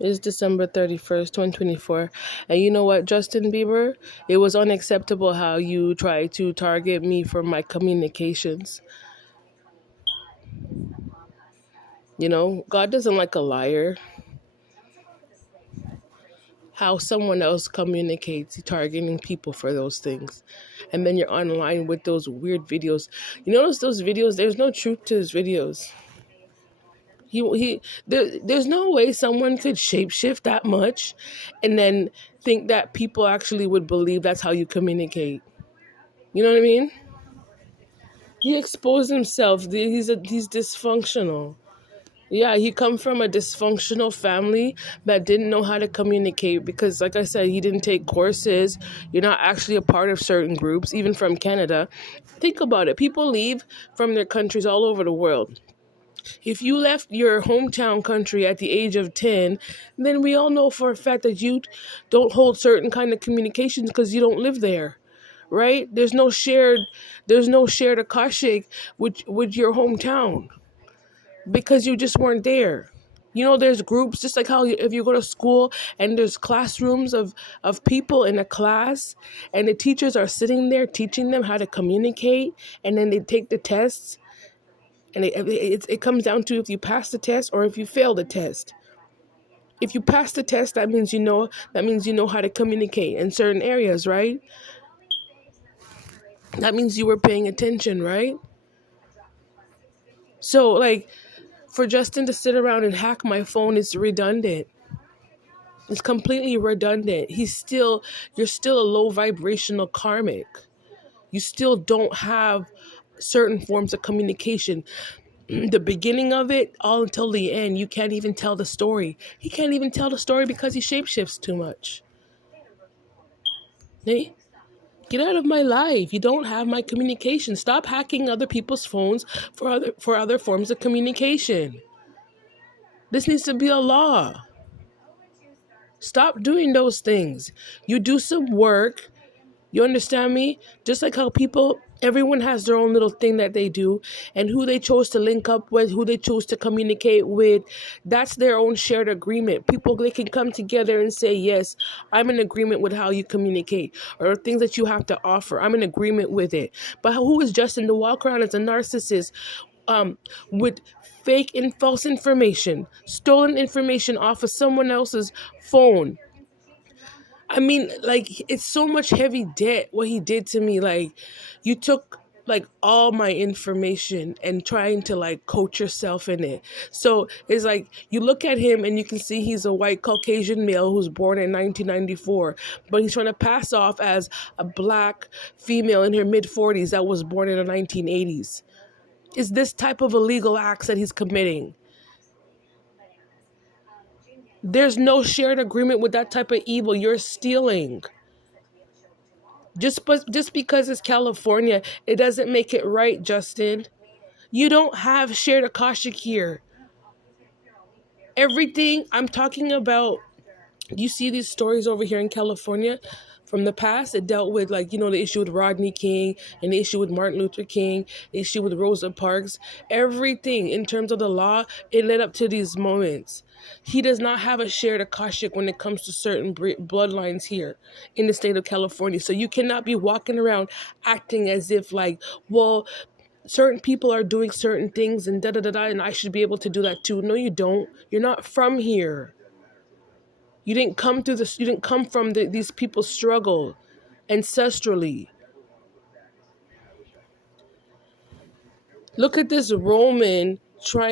It's December 31st, 2024. And you know what, Justin Bieber? It was unacceptable how you tried to target me for my communications. God doesn't like a liar. How someone else communicates, targeting people for those things. And then you're online with those weird videos. You notice those videos, there's no truth to his videos. There's no way someone could shapeshift that much and then think that people actually would believe that's how you communicate. You know what I mean? He exposed himself. He's dysfunctional. Yeah, he come from a dysfunctional family that didn't know how to communicate because, like I said, he didn't take courses. You're not actually a part of certain groups, even from Canada. Think about it. People leave from their countries all over the world. If you left your hometown country at the age of 10, then we all know for a fact that you don't hold certain kind of communications because you don't live there, right? There's no shared akashic with your hometown because you just weren't there. There's groups, just like how if you go to school and there's classrooms of people in a class and the teachers are sitting there teaching them how to communicate, and then they take the tests, and it comes down to if you pass the test or if you fail the test. If you pass the test, that means you know how to communicate in certain areas, right? That means you were paying attention, right? So, like, for Justin to sit around and hack my phone is redundant. It's completely redundant. You're still a low vibrational karmic. You still don't have certain forms of communication. The beginning of it all until the end, you can't even tell the story. He can't even tell the story because he shapeshifts too much. Hey, get out of my life. You don't have my communication. Stop hacking other people's phones for other forms of communication. This needs to be a law. Stop doing those things. You do some work. You understand me? Just like how everyone has their own little thing that they do, and who they chose to link up with, who they chose to communicate with, that's their own shared agreement. People, they can come together and say, yes, I'm in agreement with how you communicate or things that you have to offer. I'm in agreement with it. But who is Justin to walk around as a narcissist with fake and false information, stolen information off of someone else's phone? I mean, like, it's so much heavy debt what he did to me. Like, you took like all my information and trying to like coach yourself in it. So it's like you look at him and you can see he's a white Caucasian male who's born in 1994, but he's trying to pass off as a black female in her mid 40s that was born in the 1980s. It's this type of illegal acts that he's committing. There's no shared agreement with that type of evil. You're stealing. Just because it's California, it doesn't make it right, Justin. You don't have shared Akashic here. Everything I'm talking about, you see these stories over here in California from the past. It dealt with, like, the issue with Rodney King and the issue with Martin Luther King, the issue with Rosa Parks. Everything in terms of the law, it led up to these moments. He does not have a shared Akashic when it comes to certain bloodlines here in the state of California. So you cannot be walking around acting as if, like, well, certain people are doing certain things and da da da da, and I should be able to do that too. No, you don't. You're not from here. You didn't come through this. You didn't come from these people's struggle ancestrally. Look at this Roman trying